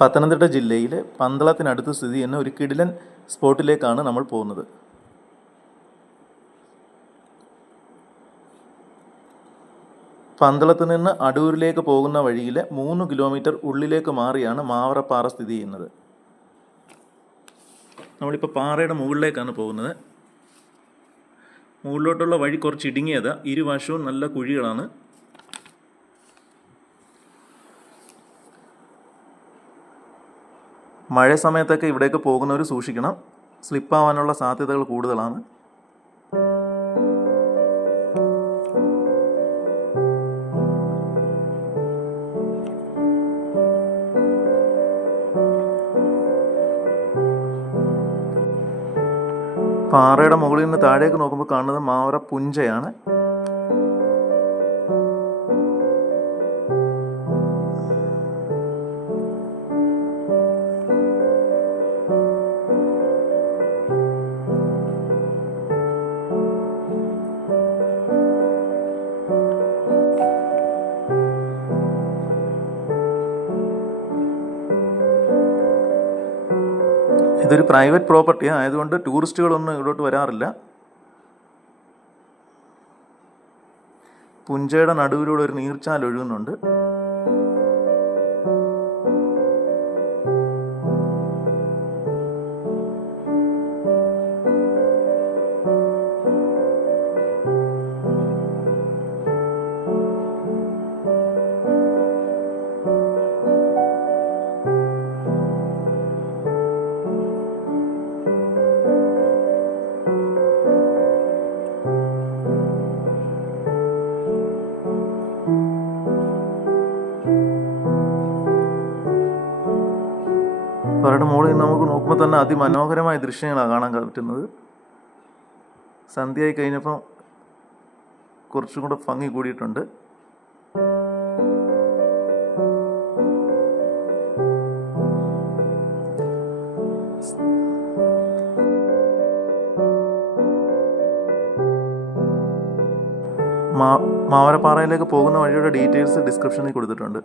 പത്തനംതിട്ട ജില്ലയിലെ പന്തളത്തിനടുത്ത് സ്ഥിതി ചെയ്യുന്ന ഒരു കിടിലൻ സ്പോട്ടിലേക്കാണ് നമ്മൾ പോകുന്നത്. പന്തളത്ത് നിന്ന് അടൂരിലേക്ക് പോകുന്ന വഴിയിലെ 3 കിലോമീറ്റർ ഉള്ളിലേക്ക് മാറിയാണ് മാവറപ്പാറ സ്ഥിതി ചെയ്യുന്നത്. നമ്മളിപ്പോൾ പാറയുടെ മുകളിലേക്കാണ് പോകുന്നത്. മുകളിലോട്ടുള്ള വഴി കുറച്ച് ഇടുങ്ങിയത്, ഇരുവശവും നല്ല കുഴികളാണ്. മഴ സമയത്തൊക്കെ ഇവിടേക്ക് പോകുന്നവർ സൂക്ഷിക്കണം, സ്ലിപ്പാവാനുള്ള സാധ്യതകൾ കൂടുതലാണ്. പാറയുടെ മുകളിൽ നിന്ന് താഴേക്ക് നോക്കുമ്പോൾ കാണുന്നത് മാവറ പുഞ്ചയാണ്. ഇതൊരു പ്രൈവറ്റ് പ്രോപ്പർട്ടി ആയതുകൊണ്ട് ടൂറിസ്റ്റുകളൊന്നും ഇവിടോട്ട് വരാറില്ല. പുഞ്ചയുടെ നടുവിലൂടെ ഒരു നീർച്ചാൽ ഒഴുകുന്നുണ്ട്. പാറയുടെ മുകളിൽ നിന്ന് നമുക്ക് നോക്കുമ്പോൾ തന്നെ അതിമനോഹരമായ ദൃശ്യങ്ങളാണ് കാണാൻ പറ്റുന്നത്. സന്ധ്യയായി കഴിഞ്ഞപ്പം കുറച്ചും കൂടെ ഭംഗി കൂടിയിട്ടുണ്ട്. മാവരപ്പാറയിലേക്ക് പോകുന്ന വഴിയുടെ ഡീറ്റെയിൽസ് ഡിസ്ക്രിപ്ഷനിൽ കൊടുത്തിട്ടുണ്ട്.